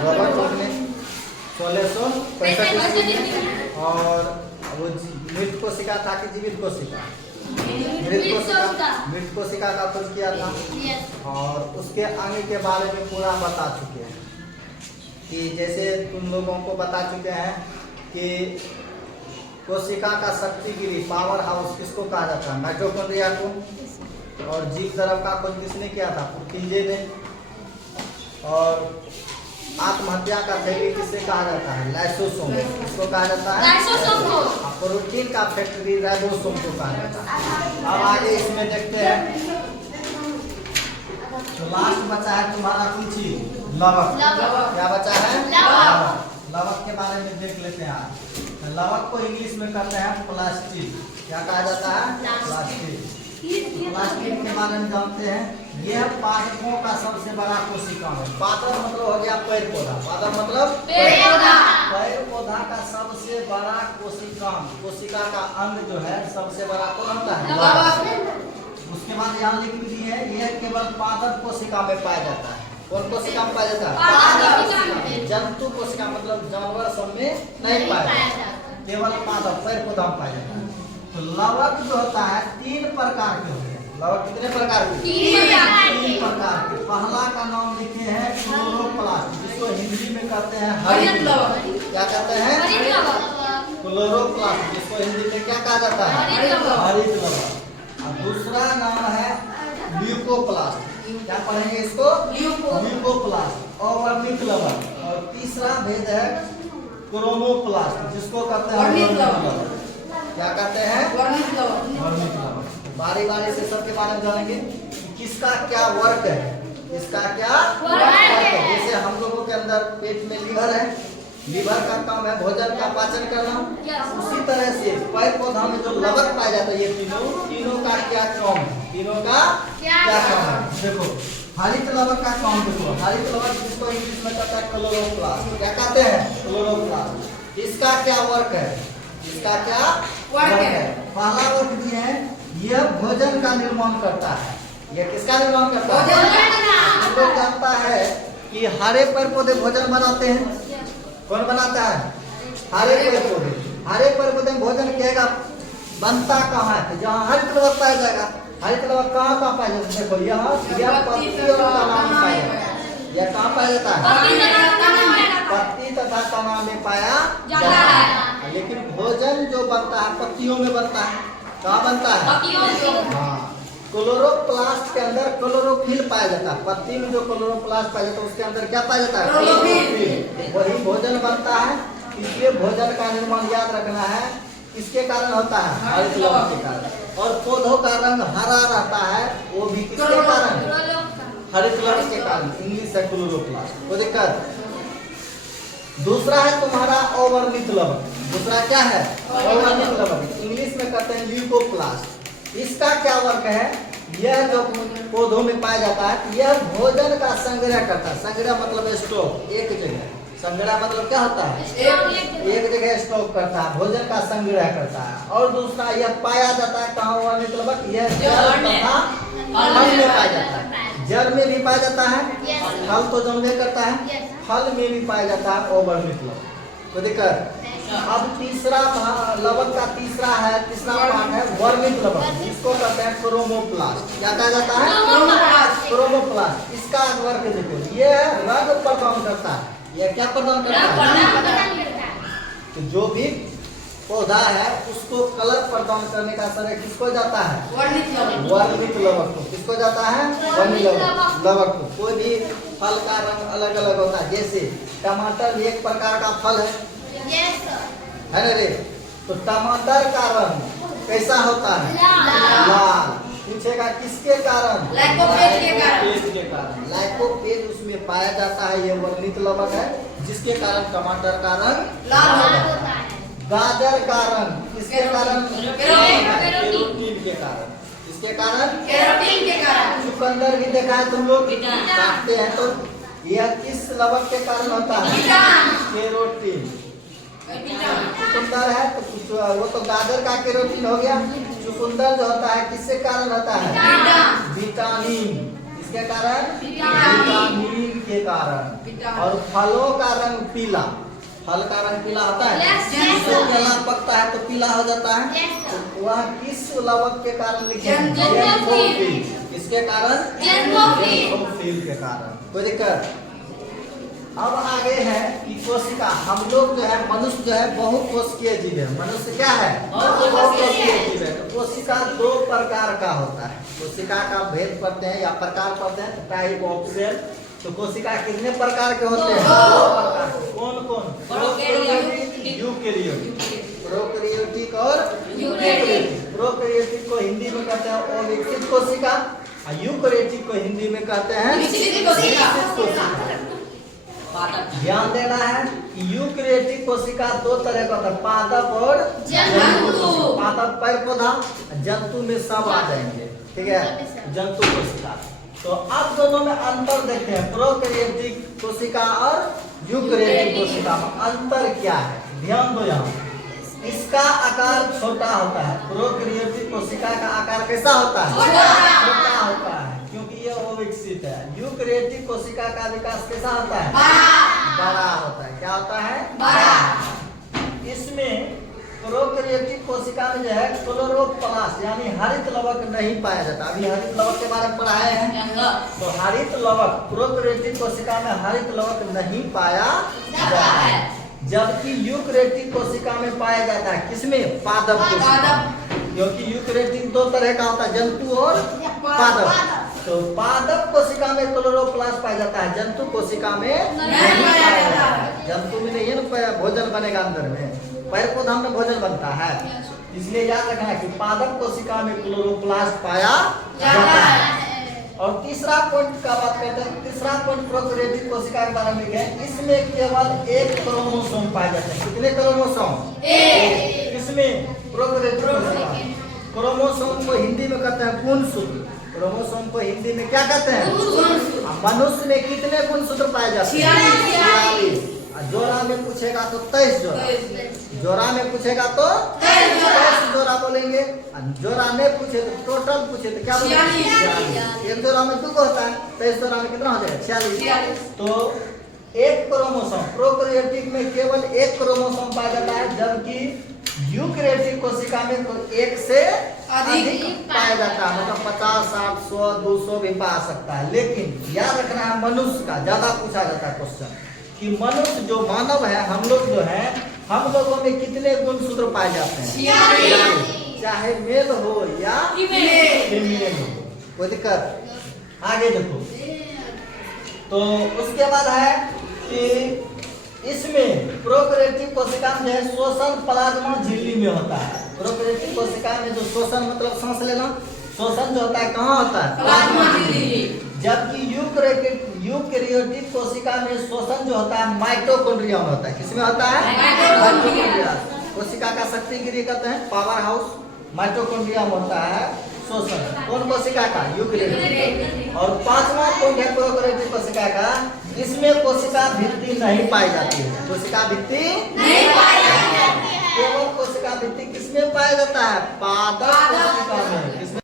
Rubber company 1665 ईस्वी में। और वो मृत कोशिका था कि जीवित कोशिका? मृत कोशिका का खोज किया था। और उसके आगे के बारे में पूरा बता चुके हैं कि जैसे तुम लोगों को बता चुके हैं कि कोशिका का शक्तिगिरी पावर हाउस किसको कहा जाता है? माइटोकॉन्ड्रिया को। और जीव द्रव का खोज किसने किया था? पुर्किंजे ने। और आत्महत्या का थैली किसे कहा जाता है? लाइसोसोम। किसको कहा जाता है? लाइसोसोम को। प्रोटीन का फैक्ट्री राइबोसोम को कहा जाता है। अब आगे इसमें देखते हैं, तो लास्ट बचा है तुम्हारा कुछ लवक। क्या बचा है? लवक। लवक के बारे में देख लेते हैं आज। लवक को इंग्लिश में कहते हैं प्लास्टिक। क्या कहा जाता है? प्लास्टिक। प्लास्टिक के बारे में जानते हैं, यह पादपों का सबसे बड़ा कोशिका है। पादप मतलब हो गया पेड़ पौधा। पादप मतलब पेड़ पौधा का सबसे बड़ा कोशिका। कोशिका का अंग जो है सबसे बड़ा कौन होता है? उसके बाद यहाँ लिख दिए है, यह केवल पादप कोशिका में पाया जाता है। कौन कोशिका में पाया जाता है? जंतु कोशिका मतलब जानवर सब में नहीं पाया जाता, केवल पादप पेड़ पौधा में पाया जाता है। तो लवक जो होता है 3 प्रकार के होते हैं। लवक कितने प्रकार के? 3 प्रकार के। पहला का नाम लिखे हैं क्लोरोप्लास्ट, जिसको हिंदी में कहते हैं हरित लवक। क्या कहते हैं? क्लोरोप्लास्ट, जिसको हिंदी में क्या कहा जाता है? हरित लवक। और दूसरा नाम है ल्यूकोप्लास्ट। क्या पढ़ेंगे इसको? ल्यूकोप्लास्ट और वर्णित लवक। और तीसरा भेद है क्रोमोप्लास्ट, जिसको कहते हैं वर्णित लवक। क्या कहते हैं? वर्णित लवक। बारी बारी से सबके बारे में जानेंगे किसका क्या वर्क है, किसका क्या वर्क है। जैसे हम लोगों के अंदर पेट में लीवर है, लीवर का काम है भोजन का पाचन करना। उसी तरह से पेड़ पौधा में जो लवक पाया जाता है, ये तीनों का क्या काम है? तीनों का क्या काम है? देखो हरित लवक का काम देखो। हरित लवक जिसको इंग्लिश में कहते हैं क्लोरोप्लास्ट। क्या कहते हैं? क्लोरोप्लास्ट। इसका क्या वर्क है? इसका क्या वर्क है? पहला वर्क भी है, यह भोजन का निर्माण करता है। यह किसका निर्माण करता है? हम लोग जानता है कि हरे पेड़ पौधे भोजन बनाते हैं। कौन बनाता है? हरे पेड़ पौधे। हरे पेड़ पौधे में भोजन किएगा बनता कहाँ है? जहाँ हरित लवक पाया जाएगा। हरित लवक कहाँ पाया जाता है? देखो यहाँ पत्ती और तना में पाया जाता है। यह कहाँ पाया जाता है? पत्ती तथा तना में पाया जाता है। लेकिन भोजन जो बनता है पत्तियों में बनता है। कहाँ बनता है? हाँ। क्लोरोप्लास्ट के अंदर क्लोरोफिल पाया जाता है। पत्ती में जो क्लोरोप्लास्ट पाया जाता है उसके अंदर क्या पाया जाता है? क्लोरोफिल। वही भोजन बनता है। इसलिए भोजन का निर्माण याद रखना है किसके कारण होता है? हरित लवक के कारण। और पौधों का रंग हरा रहता है, वो भी किसके कारण? हरित लवक के कारण। इंग्लिश है क्लोरोप्लास्ट। कोई दिक्कत? दूसरा है तुम्हारा अवर्णित लवक। दूसरा क्या है? अवर्णित लवक। इंग्लिश में कहते हैं ल्यूकोप्लास्ट। इसका क्या वर्क है? यह जो पौधों में पाया जाता है, यह भोजन का संग्रह करता है। संग्रह मतलब स्टॉक, एक जगह। संग्रह मतलब क्या होता है? एक जगह स्टॉक करता है, भोजन का संग्रह करता है। और दूसरा यह पाया जाता है कहाँ? अवर्णित लवक यह जड़ तथा फल में पाया जाता है। जड़ में भी पाया जाता है, फल तो जमने करता है, फल में भी पाया जाता है अवर्णित लवक। तो दिक्कत? अब तीसरा लवक का तीसरा पार्ट है वर्णित लवक, जिसको कहते हैं क्रोमोप्लास्ट। क्या कहा जाता है? क्रोमोप्लास्ट। इसका वर्क देखो, ये रंग प्रदान करता है। यह क्या प्रदान करता है? तो जो भी पौधा है उसको कलर प्रदान करने का श्रेय किसको जाता है? वर्णित लवक को। किसको जाता है? वर्णित लवक को। कोई भी फल का रंग अलग अलग होता है। जैसे टमाटर एक प्रकार का फल है, है ना रे? तो टमाटर का रंग कैसा होता है? लाल। पूछेगा किसके कारण? लाइकोपेज के कारण। लाइकोपेज उसमें पाया जाता है, ये वर्णित लवक है, जिसके कारण टमाटर का रंग लाल होता है। गाजर का रंग किसके कारण? कैरोटीन के कारण। किसके कारण? कैरोटीन के कारण। चुकंदर भी देखा है तुम लोग, काटते हैं तो यह किस लवक के कारण होता है? कैरोटीन। चुकंदर है तो वो तो गाजर का कैरोटीन हो गया। चुकंदर जो होता है किसके कारण होता है? विटामिन। किसके कारण? विटामिन के कारण। और फलों का रंग पीला, फल का रंग पीला होता है, जला पकता है तो पीला हो जाता है। तो वह किस लवक के कारण लिखे? किसके कारण? जेंथोफिल के कारण। कोई दिक्कत? अब आगे है कि कोशिका, हम लोग जो है, मनुष्य जो है बहुकोशिकीय जीव है। मनुष्य क्या है? बहुकोशिकीय जीव है। तो कोशिका दो प्रकार का होता है। कोशिका का भेद पढ़ते हैं या प्रकार पढ़ते हैं, टाइप ऑफ सेल। तो कोशिका कितने प्रकार के होते हैं? दो प्रकार। कौन कौन? Prokaryotic, eukaryotic. प्रोकैरियोटिक और यूकैरियोटिक। प्रोकैरियोटिक को हिंदी में कहते हैं अविकसित कोशिका, और यूकैरियोटिक को हिंदी में कहते हैं विकसित कोशिका। ध्यान देना है कि यूकैरियोटिक कोशिका दो तरह का होता है, पादप और जंतु। पादप पेड़ पौधा, जंतु में सब आ जाएंगे, ठीक है, जंतु कोशिका। तो अब दोनों में अंतर देखते हैं, प्रोकैरियोटिक कोशिका और यूकैरियोटिक कोशिका में अंतर क्या है। ध्यान दो, यहाँ इसका आकार छोटा होता है। प्रोकैरियोटिक कोशिका का आकार कैसा होता है? छोटा होता है, क्योंकि ये अविकसित है। यूकैरियोटिक कोशिका का विकास कैसा होता है? बड़ा होता है। क्या होता है? बड़ा। इसमें प्रोकैरियोटिक कोशिका में जो है क्लोरोप्लास्ट यानी हरित लवक नहीं पाया जाता। अभी हरित लवक के बारे में पढ़ाए हैं, तो हरित लवक प्रोकैरियोटिक कोशिका में हरित लवक नहीं पाया जाता है, जबकि यूकैरियोटिक कोशिका में पाया जाता है। किसमें? पादप कोशिका। क्योंकि यूकैरियोटिक दो तरह का होता है, जंतु और पादप। तो पादप कोशिका में क्लोरोप्लास्ट पाया जाता है, जंतु कोशिका में नहीं पाया जाता है। जंतु में नहीं है ना भोजन बनेगा अंदर में, पेड़ पौधा में भोजन बनता है। इसलिए याद रखना है कि पादप कोशिका में क्लोरोप्लास्ट पाया जाता है। और तीसरा पॉइंट का बात करते हैं। तीसरा पॉइंट प्रोकैरियोटिक कोशिका के बारे में है, इसमें केवल एक क्रोमोसोम पाए जाते हैं। कितने क्रोमोसोम? एक। इसमें प्रोकैरियोटिक कोशिका क्रोमोसोम को हिंदी में कहते हैं गुणसूत्र। क्रोमोसोम को हिंदी में क्या कहते हैं? मनुष्य में कितने गुणसूत्र पाए जाते हैं? 46। जोड़ा में पूछेगा तो 23 जोड़ा, जोड़ा में पूछेगा तो 23 जोड़ा बोलेंगे। जोड़ा में पूछे तो टोटल पूछे तो क्या बोलेंगे? एक जोड़ा में 2 होता है, 23 जोड़ा में कितना हो जाएगा? 46। तो एक क्रोमोसोम, प्रोकैरियोटिक में केवल एक क्रोमोसोम पाया जाता है, जबकि यूकैरियोटिक कोशिका में एक से अधिक पाया जाता है। मतलब 50, 60, 100, 200 भी पा सकता है। लेकिन याद रखना है, मनुष्य का ज्यादा पूछा जाता है क्वेश्चन कि मनुष्य जो मानव है, हम लोग जो है, हम लोगों में कितने गुणसूत्र पाए जाते हैं? चाहे मेल हो या फीमेल हो, कोई दिक्कत? आगे देखो, तो उसके बाद है कि इसमें प्रोकैरियोटिक कोशिका में है शोषण प्लाज्मा झिल्ली में होता है। प्रोकैरियोटिक कोशिका में जो शोषण मतलब सांस लेना, शोषण जो होता है कहाँ होता है? प्लाज्मा झिल्ली। जबकि यूकैरियोटिक कोशिका में शोषण जो होता है माइटोकॉन्ड्रिया में होता है। किसमें होता है? माइटोकॉन्ड्रिया। कोशिका का शक्ति गिरी कहते हैं, पावर हाउस। माइटोकॉन्ड्रिया में होता है शोषण। कौन कोशिका का? यूकैरियोटिक। और पांचवा पॉइंट है प्रोकैरियोटिक कोशिका का, इसमें कोशिका भित्ति नहीं पाई जाती है। कोशिका भित्ति नहीं पाई जाती है। केवल कोशिका भित्ति किसमें पाया जाता है? पादप कोशिका में। किसमें